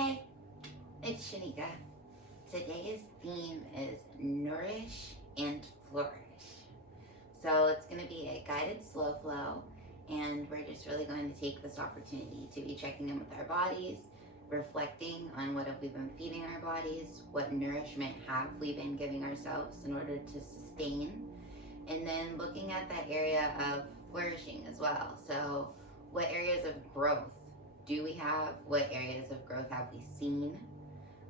Hey, it's Shanika. Today's theme is Nourish and Flourish. So it's going to be a guided slow flow, and we're just really going to take this opportunity to be checking in with our bodies, reflecting on what have we been feeding our bodies, what nourishment have we been giving ourselves in order to sustain, and then looking at that area of flourishing as well. So what areas of growth do we have? What areas of growth have we seen?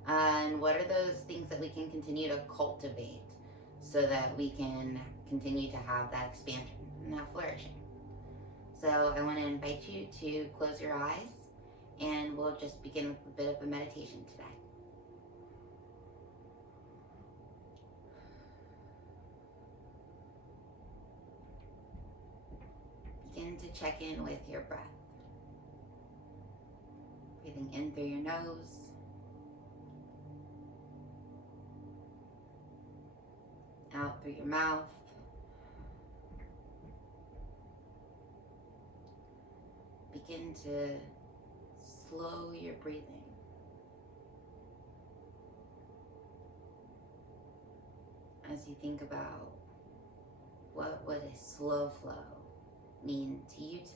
And what are those things that we can continue to cultivate so that we can continue to have that expansion and that flourishing? So I want to invite you to close your eyes, and we'll just begin with a bit of a meditation today. Begin to check in with your breath. Breathing in through your nose, out through your mouth. Begin to slow your breathing. As you think about what would a slow flow mean to you today,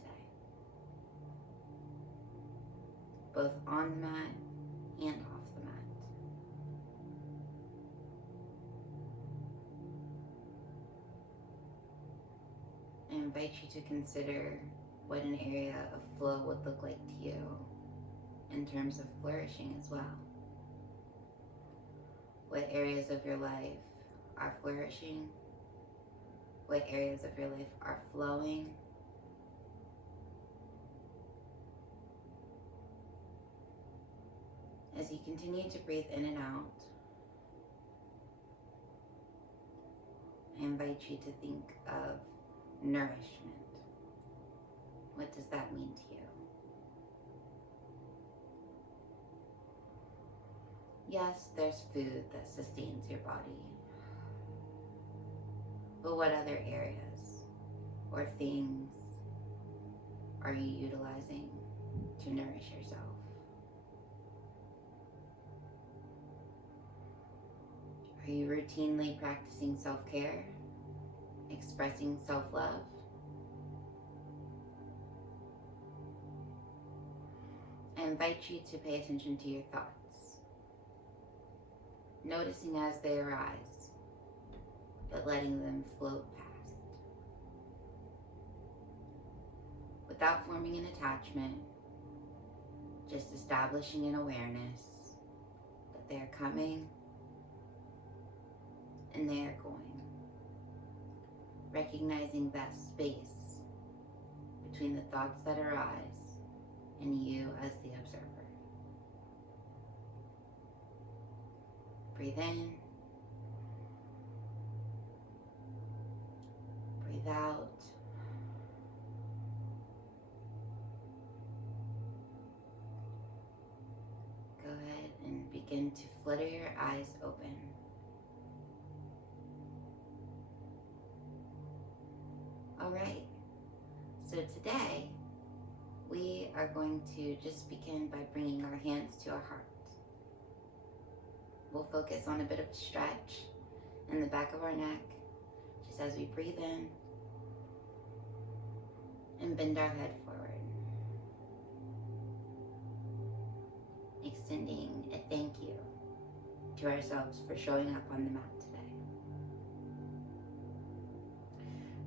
both on the mat and off the mat. I invite you to consider what an area of flow would look like to you in terms of flourishing as well. What areas of your life are flourishing? What areas of your life are flowing? As you continue to breathe in and out, I invite you to think of nourishment. What does that mean to you? Yes, there's food that sustains your body. But what other areas or things are you utilizing to nourish yourself? Are you routinely practicing self-care, expressing self-love? I invite you to pay attention to your thoughts, noticing as they arise, but letting them float past. Without forming an attachment, just establishing an awareness that they are coming and they are going. Recognizing that space between the thoughts that arise and you as the observer. Breathe in. Breathe out. Go ahead and begin to flutter your eyes open. All right, so today we are going to just begin by bringing our hands to our heart. We'll focus on a bit of a stretch in the back of our neck, just as we breathe in and bend our head forward. Extending a thank you to ourselves for showing up on the mat today.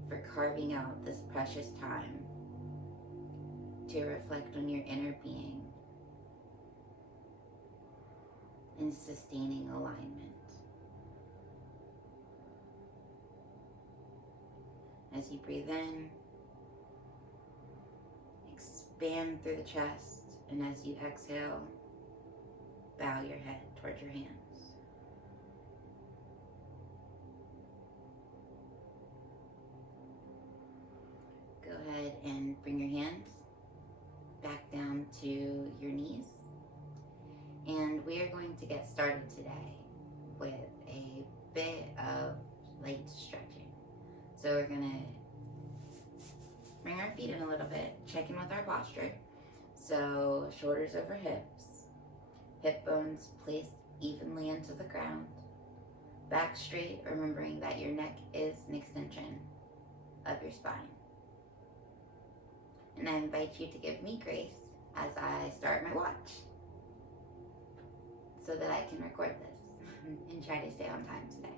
For carving out this precious time to reflect on your inner being and sustaining alignment. As you breathe in, expand through the chest, and as you exhale, bow your head towards your hands. Go ahead and bring your hands back down to your knees. And we are going to get started today with a bit of light stretching. So we're gonna bring our feet in a little bit, check in with our posture. So shoulders over hips, hip bones placed evenly into the ground, back straight, remembering that your neck is an extension of your spine. And I invite you to give me grace as I start my watch so that I can record this and try to stay on time today.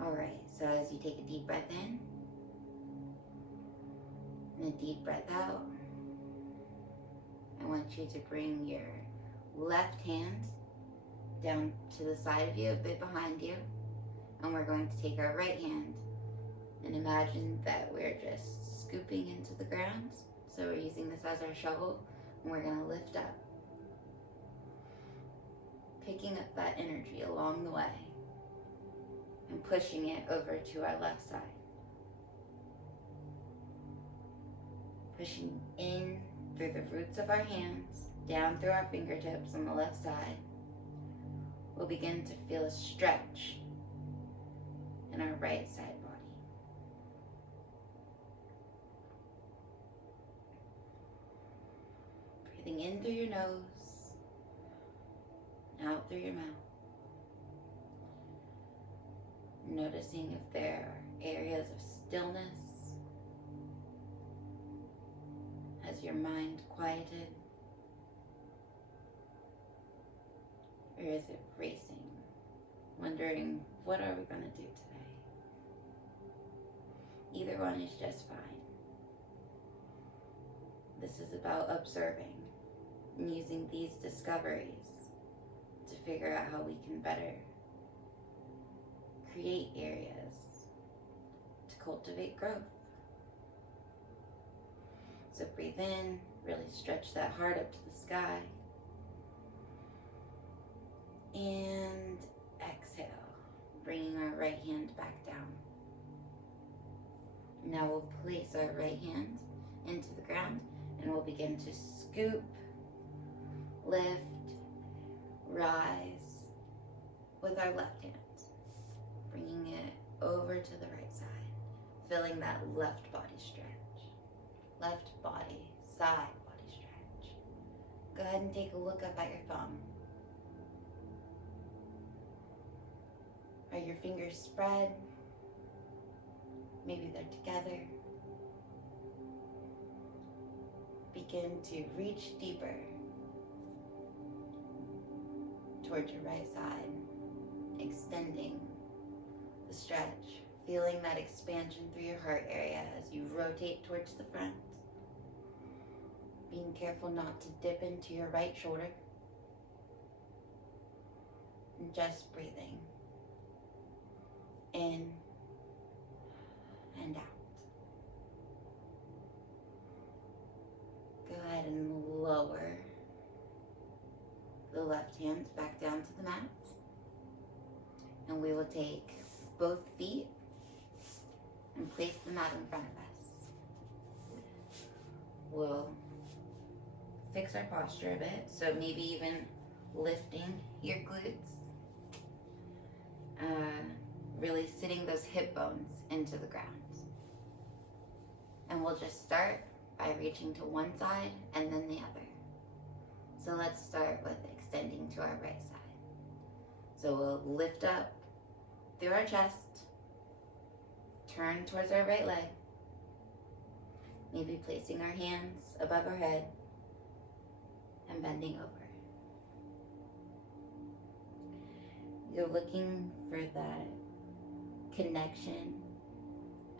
Alright, so as you take a deep breath in and a deep breath out, I want you to bring your left hand down to the side of you, a bit behind you, and we're going to take our right hand and imagine that we're just scooping into the ground. So we're using this as our shovel, and we're going to lift up, picking up that energy along the way and pushing it over to our left side. Pushing in through the roots of our hands, down through our fingertips on the left side. We'll begin to feel a stretch in our right side body. Breathing in through your nose, out through your mouth. Noticing if there are areas of stillness. Has your mind quieted? Or is it racing, wondering, what are we going to do today? Either one is just fine. This is about observing and using these discoveries to figure out how we can better create areas to cultivate growth. So breathe in, really stretch that heart up to the sky. And exhale, bringing our right hand back down. Now we'll place our right hand into the ground and we'll begin to scoop, lift, rise with our left hand, bringing it over to the right side, feeling that left body stretch. Left body, side body stretch. Go ahead and take a look up at your thumb. Are your fingers spread? Maybe they're together. Begin to reach deeper towards your right side, extending the stretch, feeling that expansion through your heart area as you rotate towards the front. Being careful not to dip into your right shoulder. And just breathing in and out. Go ahead and lower the left hand back down to the mat. And we will take both feet and place the mat in front of us. We'll fix our posture a bit, so maybe even lifting your glutes. Really sitting those hip bones into the ground. And we'll just start by reaching to one side and then the other. So let's start with extending to our right side. So we'll lift up through our chest, turn towards our right leg, maybe placing our hands above our head and bending over. You're looking for that connection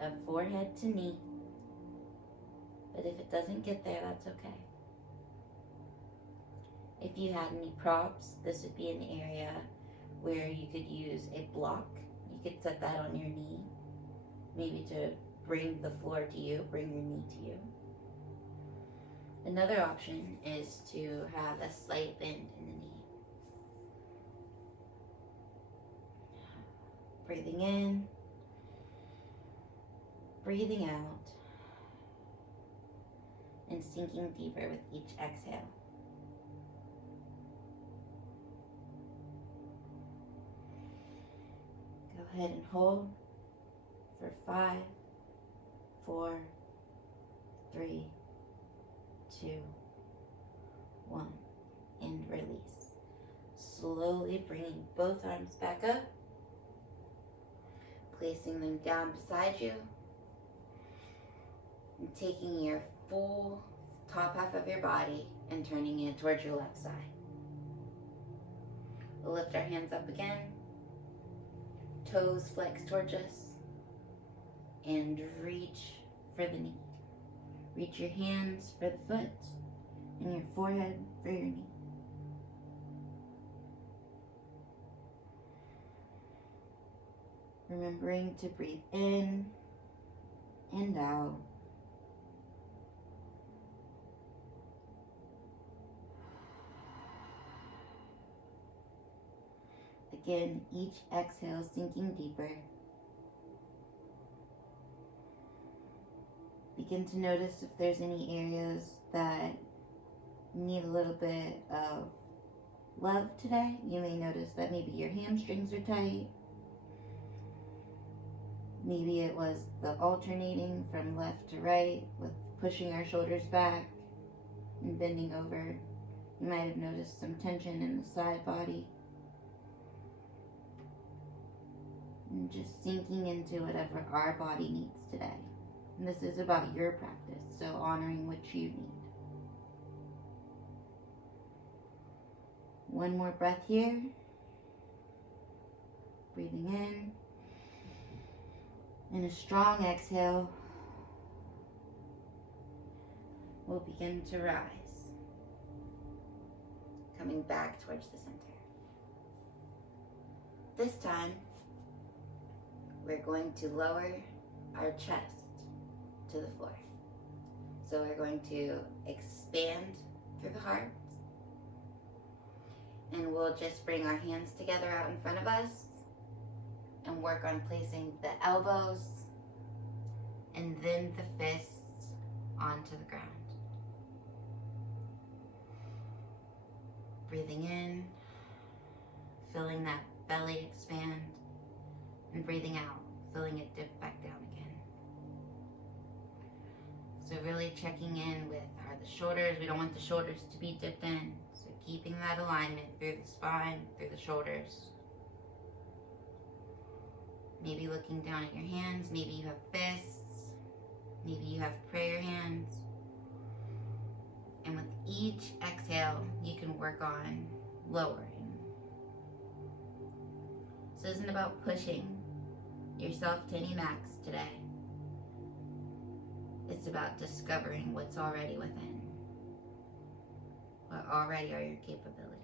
of forehead to knee, but if it doesn't get there, that's okay. If you had any props, this would be an area where you could use a block. You could set that on your knee, maybe to bring the floor to you, bring your knee to you. Another option is to have a slight bend in the knee. Breathing in, breathing out, and sinking deeper with each exhale. Go ahead and hold for 5, 4, 3, 2, 1, and release. Slowly bringing both arms back up, placing them down beside you, and taking your full top half of your body and turning it towards your left side. We'll lift our hands up again, toes flex towards us, and reach for the knee. Reach your hands for the foot and your forehead for your knee. Remembering to breathe in and out. Again, each exhale sinking deeper. Begin to notice if there's any areas that need a little bit of love today. You may notice that maybe your hamstrings are tight. Maybe it was the alternating from left to right with pushing our shoulders back and bending over. You might have noticed some tension in the side body. And just sinking into whatever our body needs today. And this is about your practice, so honoring what you need. One more breath here. Breathing in. And a strong exhale. We'll begin to rise. Coming back towards the center. This time, we're going to lower our chest to the floor. So we're going to expand through the heart. And we'll just bring our hands together out in front of us and work on placing the elbows and then the fists onto the ground. Breathing in, feeling that belly expand, and breathing out, feeling it dip back down again. So really checking in with the shoulders. We don't want the shoulders to be dipped in. So keeping that alignment through the spine, through the shoulders. Maybe looking down at your hands. Maybe you have fists. Maybe you have prayer hands. And with each exhale, you can work on lowering. So this isn't about pushing yourself to any max today. It's about discovering what's already within. What already are your capabilities.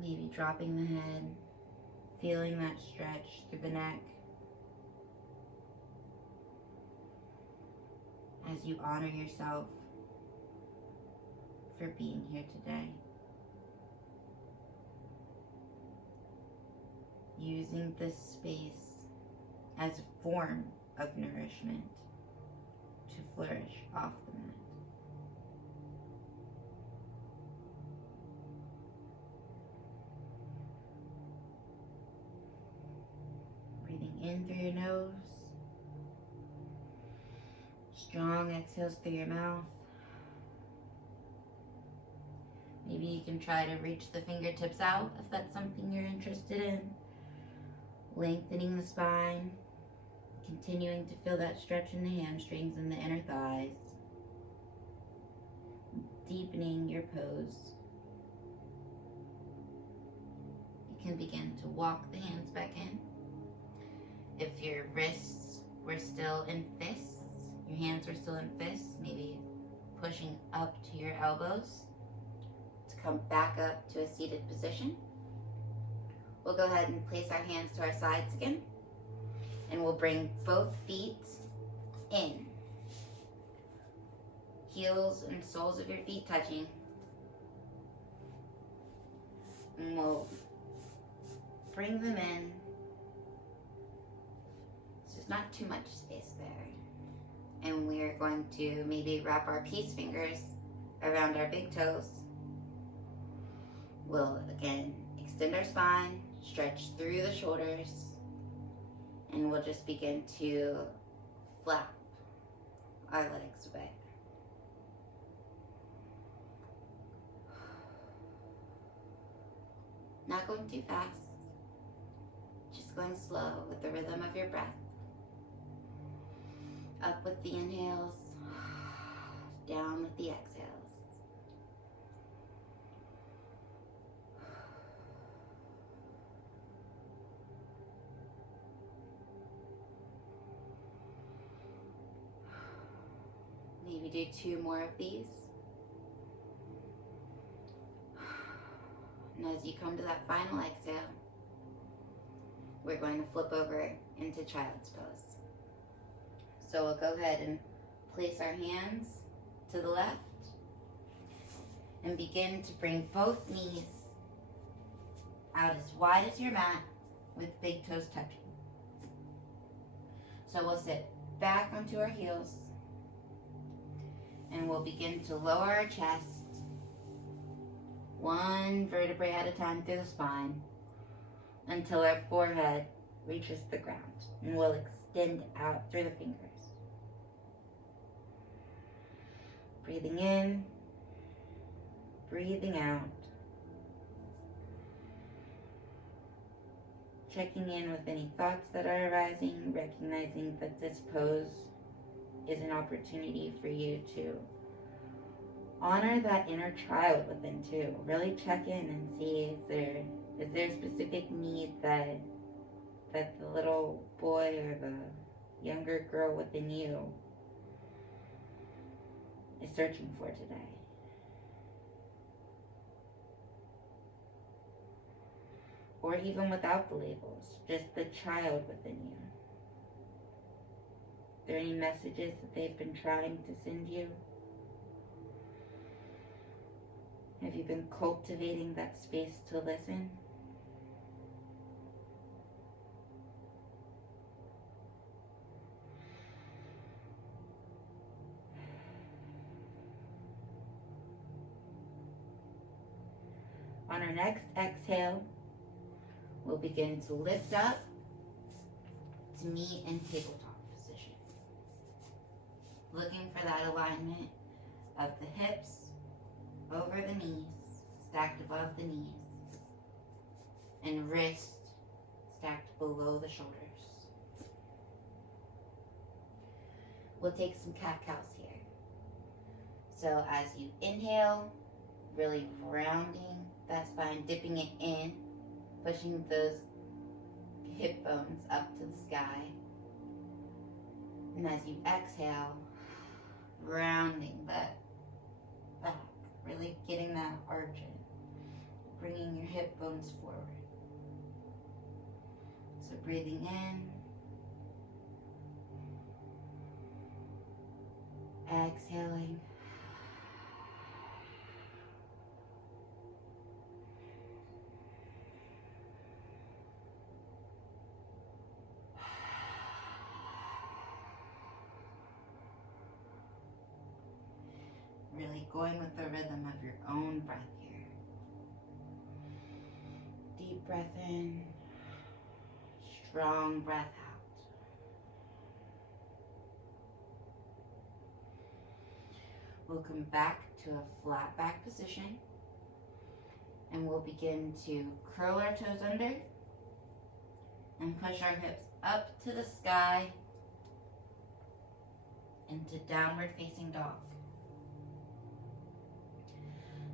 Maybe dropping the head, feeling that stretch through the neck. As you honor yourself for being here today. Using this space as a form of nourishment to flourish off the mat. Breathing in through your nose. Strong exhales through your mouth. Maybe you can try to reach the fingertips out if that's something you're interested in. Lengthening the spine, continuing to feel that stretch in the hamstrings and the inner thighs. Deepening your pose. You can begin to walk the hands back in. If your wrists were still in fists, your hands were still in fists, maybe pushing up to your elbows to come back up to a seated position. We'll go ahead and place our hands to our sides again. And we'll bring both feet in. Heels and soles of your feet touching. And we'll bring them in. So there's not too much space there. And we are going to maybe wrap our peace fingers around our big toes. We'll again extend our spine, stretch through the shoulders, and we'll just begin to flap our legs away. Not going too fast, just going slow with the rhythm of your breath. Up with the inhales, down with the exhales. Maybe do 2 more of these. And as you come to that final exhale, we're going to flip over into child's pose. So we'll go ahead and place our hands to the left and begin to bring both knees out as wide as your mat with big toes touching. So we'll sit back onto our heels and we'll begin to lower our chest 1 vertebrae at a time through the spine until our forehead reaches the ground, and we'll extend out through the fingers. Breathing in, breathing out. Checking in with any thoughts that are arising, recognizing that this pose is an opportunity for you to honor that inner child within too. Really check in and see, is there a specific need that the little boy or the younger girl within you is searching for today. Or even without the labels, just the child within you. Are there any messages that they've been trying to send you? Have you been cultivating that space to listen? On our next exhale, we'll begin to lift up to meet in tabletop position. Looking for that alignment of the hips over the knees, stacked above the knees, and wrists stacked below the shoulders. We'll take some cat-cows here. So as you inhale, really rounding that spine, dipping it in, pushing those hip bones up to the sky. And as you exhale, rounding that back, really getting that arch in, bringing your hip bones forward. So breathing in, exhaling. Really going with the rhythm of your own breath here. Deep breath in, strong breath out. We'll come back to a flat back position and we'll begin to curl our toes under and push our hips up to the sky into downward facing dog.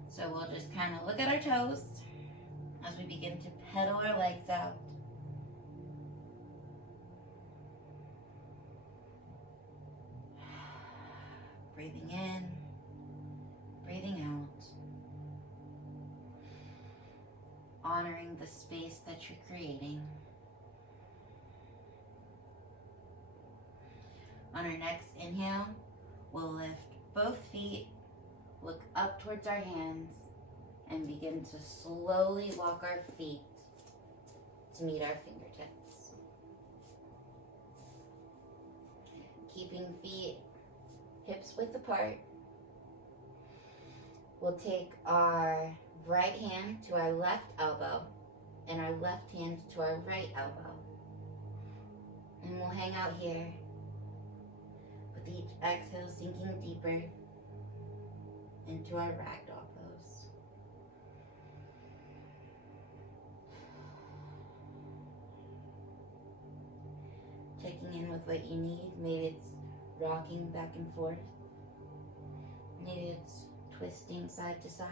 So we'll just kind of look at our toes as we begin to pedal our legs out. Breathing in, breathing out. Honoring the space that you're creating. On our next inhale, we'll lift both feet, look up towards our hands, and begin to slowly walk our feet to meet our fingertips. Keeping feet hips width apart. We'll take our right hand to our left elbow and our left hand to our right elbow. And we'll hang out here with each exhale sinking deeper into our ragdoll pose. with what you need. Maybe it's rocking back and forth. Maybe it's twisting side to side.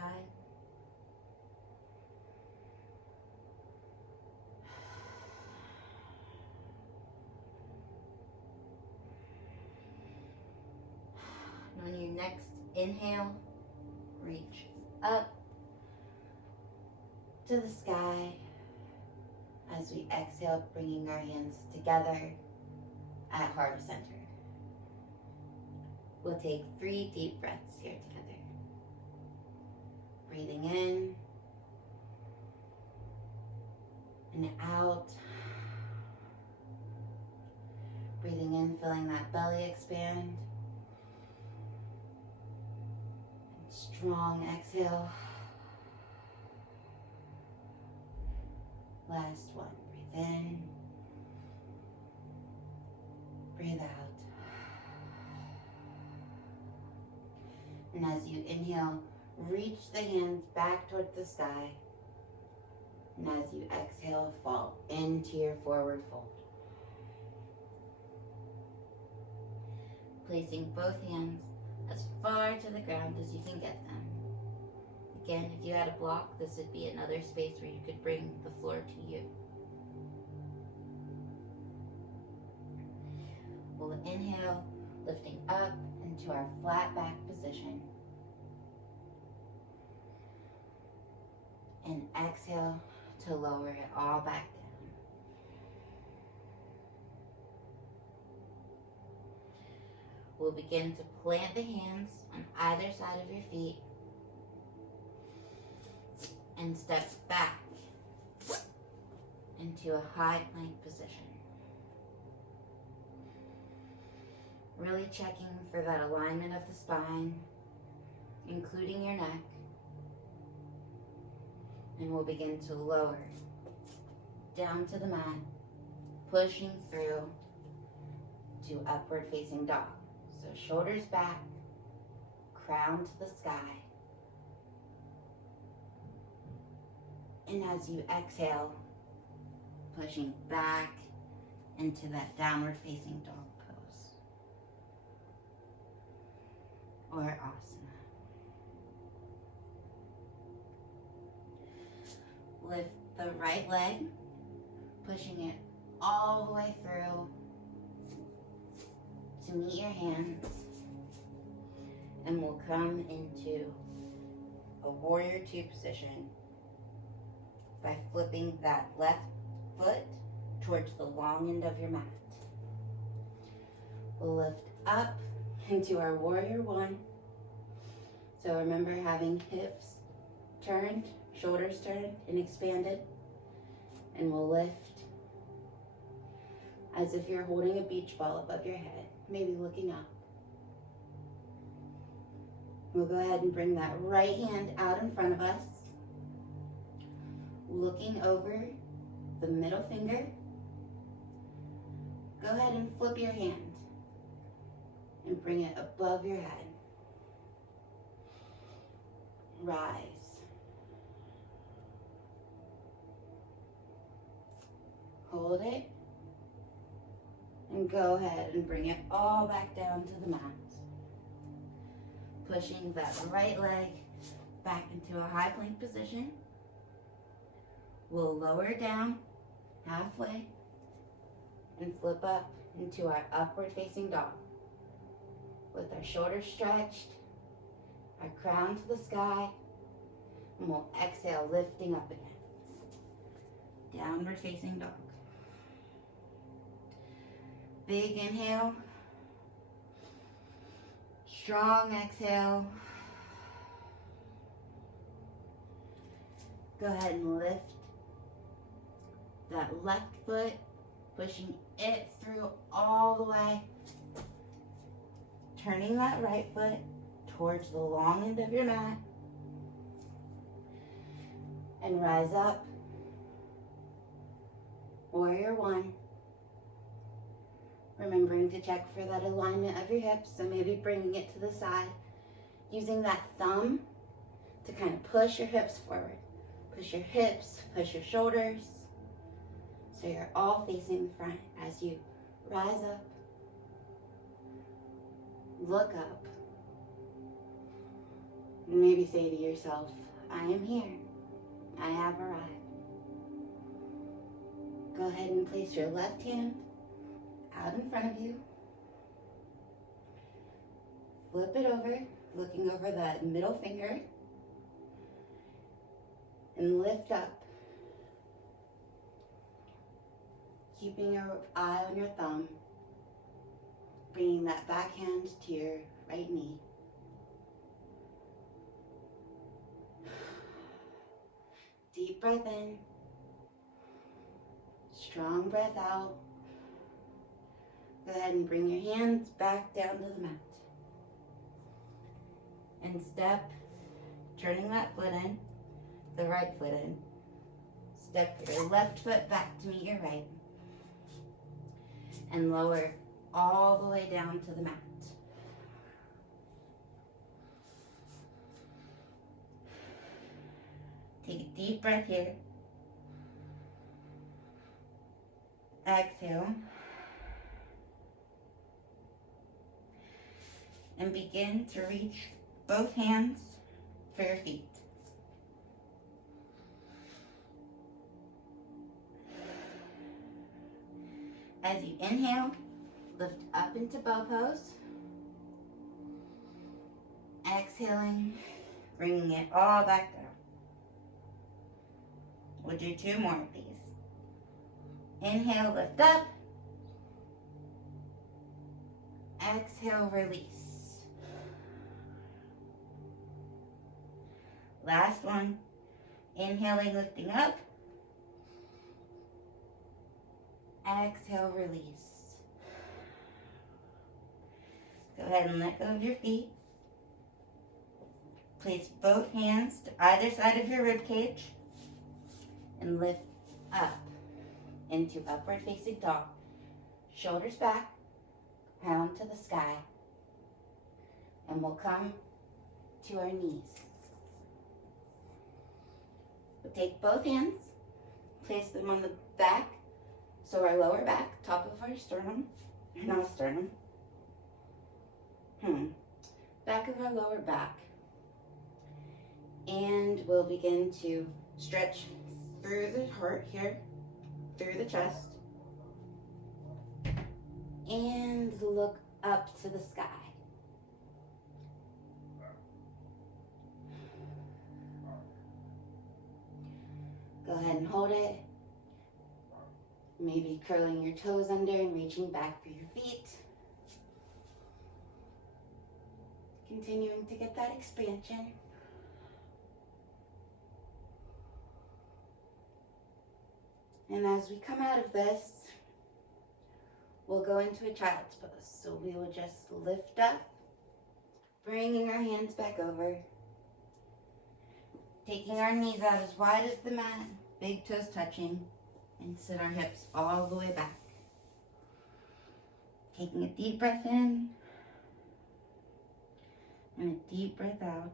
On your next inhale, reach up to the sky. As we exhale, bringing our hands together at heart center. We'll take 3 deep breaths here together. Breathing in and out. Breathing in, feeling that belly expand. Strong exhale. Last one. Breathe in. Breathe out. And as you inhale, reach the hands back towards the sky. And as you exhale, fall into your forward fold. Placing both hands as far to the ground as you can get them. Again, if you had a block, this would be another space where you could bring the floor to you. We'll inhale, lifting up into our flat back position. And exhale to lower it all back down. We'll begin to plant the hands on either side of your feet and step back into a high plank position. Really checking for that alignment of the spine, including your neck. And we'll begin to lower down to the mat, pushing through to upward facing dog. So shoulders back, crown to the sky. And as you exhale, pushing back into that downward facing dog pose or asana. Lift the right leg, pushing it all the way through to meet your hands, and we'll come into a warrior 2 position by flipping that left foot towards the long end of your mat. We'll lift up into our warrior 1. So remember having hips turned, shoulders turned and expanded, and we'll lift as if you're holding a beach ball above your head, maybe looking up. We'll go ahead and bring that right hand out in front of us, looking over the middle finger. Go ahead and flip your hand and bring it above your head. Rise. Hold it. And go ahead and bring it all back down to the mat. Pushing that right leg back into a high plank position. We'll lower down halfway and flip up into our upward facing dog. With our shoulders stretched, our crown to the sky, and we'll exhale, lifting up again. Downward facing dog. Big inhale. Strong exhale. Go ahead and lift that left foot, pushing it through all the way. Turning that right foot towards the long end of your mat. And rise up. Warrior 1. Remembering to check for that alignment of your hips, so maybe bringing it to the side. Using that thumb to kind of push your hips forward. Push your hips, push your shoulders. So you're all facing the front as you rise up look up. Maybe say to yourself, I am here. I have arrived. Go ahead and place your left hand out in front of you. Flip it over, looking over the middle finger. And lift up. Keeping your eye on your thumb. Bringing that back hand to your right knee. Deep breath in. Strong breath out. Go ahead and bring your hands back down to the mat. And step, turning that foot in, the right foot in. Step your left foot back to meet your right. And lower all the way down to the mat. Take a deep breath here. Exhale. And begin to reach both hands for your feet. As you inhale, lift up into bow pose. Exhaling, bringing it all back down. We'll do 2 more of these. Inhale, lift up. Exhale, release. Last one. Inhaling, lifting up. Exhale, release. Go ahead and let go of your feet. Place both hands to either side of your rib cage and lift up into upward facing dog. Shoulders back, crown to the sky. And we'll come to our knees. We'll take both hands, place them on the back, so our lower back, top of our sternum, not sternum. Back of our lower back. And we'll begin to stretch through the heart here, through the chest. And look up to the sky. Go ahead and hold it. Maybe curling your toes under and reaching back for your feet. Continuing to get that expansion. And as we come out of this, we'll go into a child's pose. So we will just lift up, bringing our hands back over, taking our knees out as wide as the mat, big toes touching, and sit our hips all the way back. Taking a deep breath in, and a deep breath out.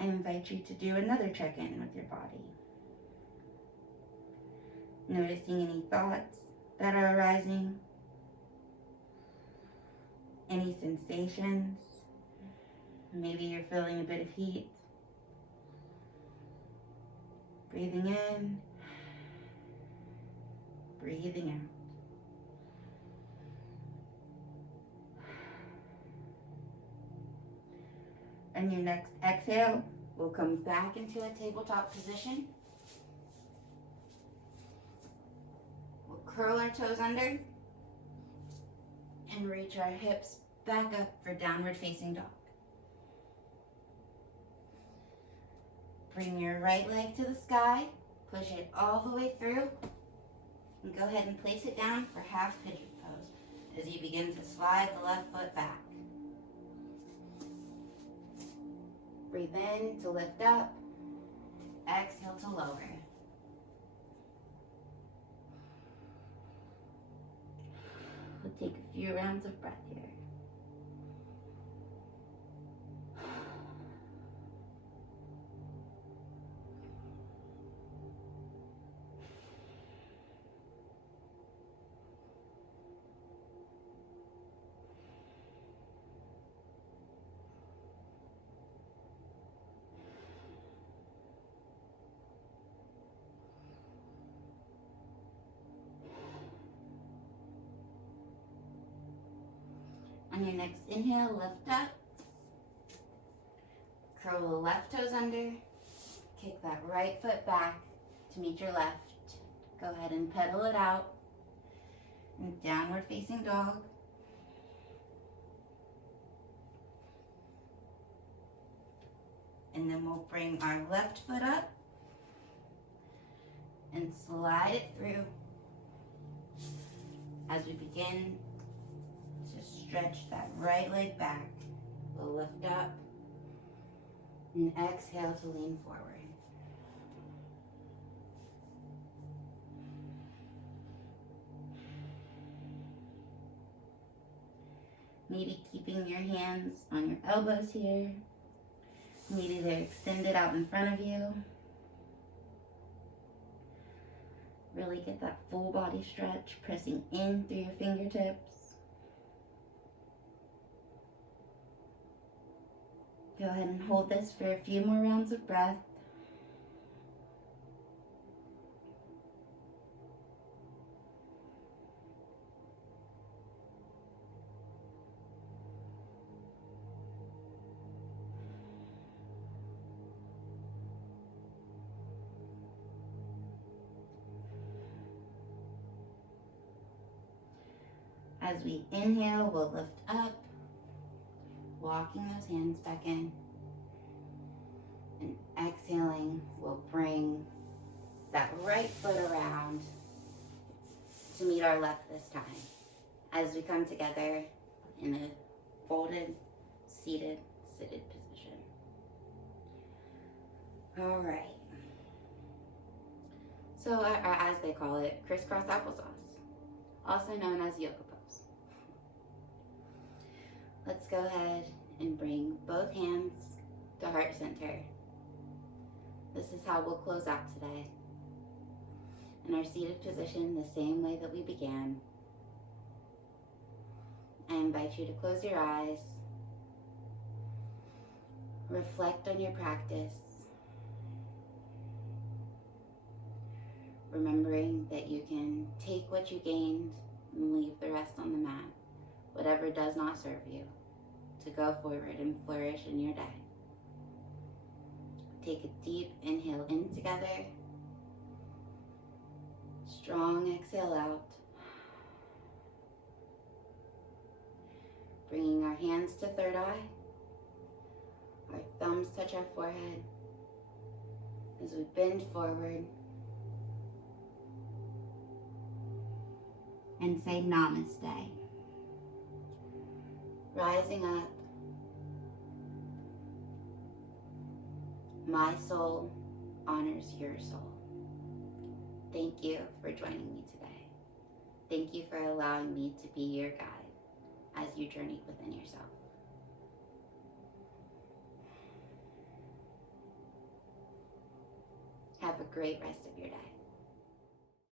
I invite you to do another check-in with your body. Noticing any thoughts that are arising, any sensations. Maybe you're feeling a bit of heat. Breathing in, breathing out. On your next exhale, we'll come back into a tabletop position. We'll curl our toes under and reach our hips back up for downward facing dog. Bring your right leg to the sky, push it all the way through, and go ahead and place it down for half pigeon pose as you begin to slide the left foot back. Breathe in to lift up, exhale to lower. We'll take a few rounds of breath here. On your next inhale, lift up. Curl the left toes under. Kick that right foot back to meet your left. Go ahead and pedal it out. And downward facing dog. And then we'll bring our left foot up and slide it through as we begin to stretch that right leg back. We'll lift up and exhale to lean forward. Maybe keeping your hands on your elbows here. Maybe they're extended out in front of you. Really get that full body stretch, pressing in through your fingertips. Go ahead and hold this for a few more rounds of breath. As we inhale, we'll lift up, walking those hands back in. And exhaling, we'll bring that right foot around to meet our left this time. As we come together in a folded, seated position. All right. So as they call it, crisscross applesauce, also known as yoga pose. Let's go ahead and bring both hands to heart center. This is how we'll close out today. In our seated position, the same way that we began. I invite you to close your eyes. Reflect on your practice. Remembering that you can take what you gained and leave the rest on the mat. Whatever does not serve you, to go forward and flourish in your day. Take a deep inhale in together. Strong exhale out. Bringing our hands to third eye. Our thumbs touch our forehead as we bend forward and say namaste. Rising up, my soul honors your soul. Thank you for joining me today. Thank you for allowing me to be your guide as you journey within yourself. Have a great rest of your day.